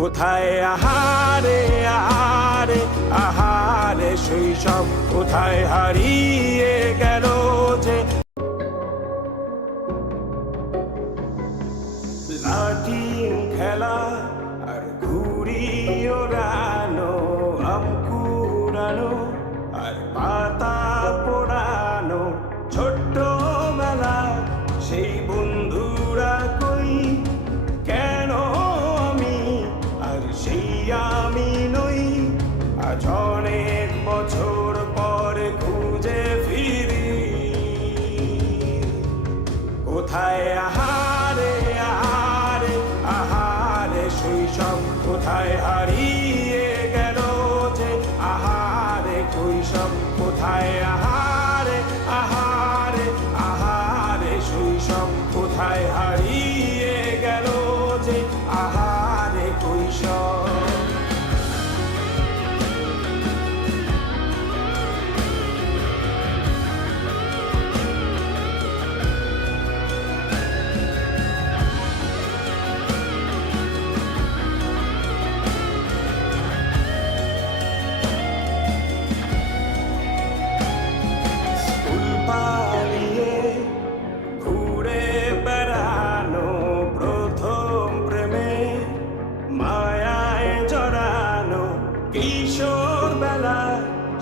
কোথায় আহারে আহারে আহারে শৈশব কোথায় হারিয়ে গেল যে লাঠি খেলা আর ঘুড়ি ওড়ানো আম কুড়ানো আর পাতা পোড়ানো ছোট্ট বেলা সেই বন্ধুরা কই কেন আমি আর সেই আমি নই আজ অনেক বছর পরে খুঁজে ফিরি কোথায় আহারে আহারে আহারে শৈশব কোথায় হারিয়ে গেল যে আহারে কৈশব কোথায় আহারে আহারে আহারে শৈশব কোথায় হারিয়ে গেল যে আহারে কৈশব পালিয়ে ঘুরে বেড়ানো প্রথম প্রেমে মায়ায় জড়ানো কিশোর বেলা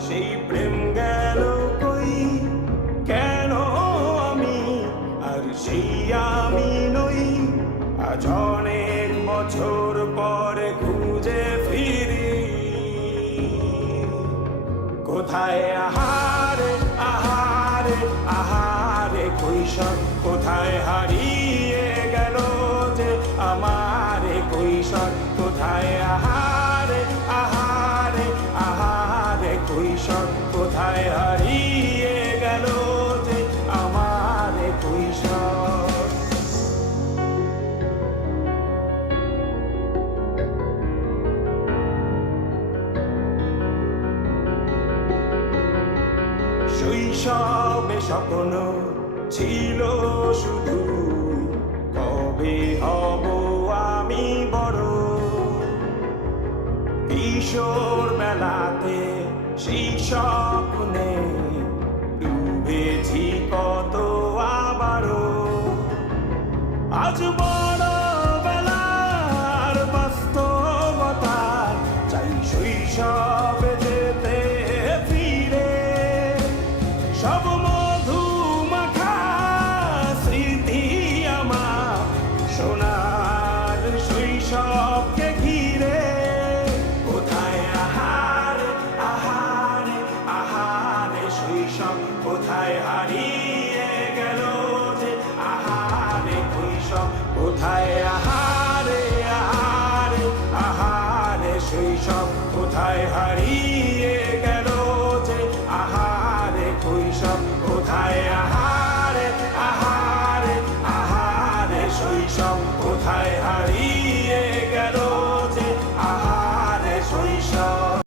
সেই প্রেম গেল কই কেন আমি আর সেই আমি নই আজ অনেক বছর পরে খুঁজে ফিরি কোথায় আহারে আহারে আহারে কৈশব কোথায় হারিয়ে গেল যে আমারে কৈশব কোথায় আহারে আহারে আহারে কৈশব কোথায় হারিয়ে গেল যে আমারে কৈশব শৈশবে স্বপ্ন ছিল শুধু কবে হব আমি বড় কিশোর বেলাতে সেই স্বপ্নে ডুবেছি কত আবারও আজ বড় বেলার বাস্তবতা চাই শৈশবে যেতে ফিরে সব মধু মাখা স্মৃতি আমার সোনার শৈশবকে ঘিরে কোথায় আহারে আহারে আহারে শৈশব কোথায় হারিয়ে গেল যে আহারে কৈশব কোথায় আহারে আহারে আহারে শৈশব কোথায় হারিয়ে গেল যে আহারে কৈশব কোথায় আহারে আহারে আহারে শৈশব কোথায়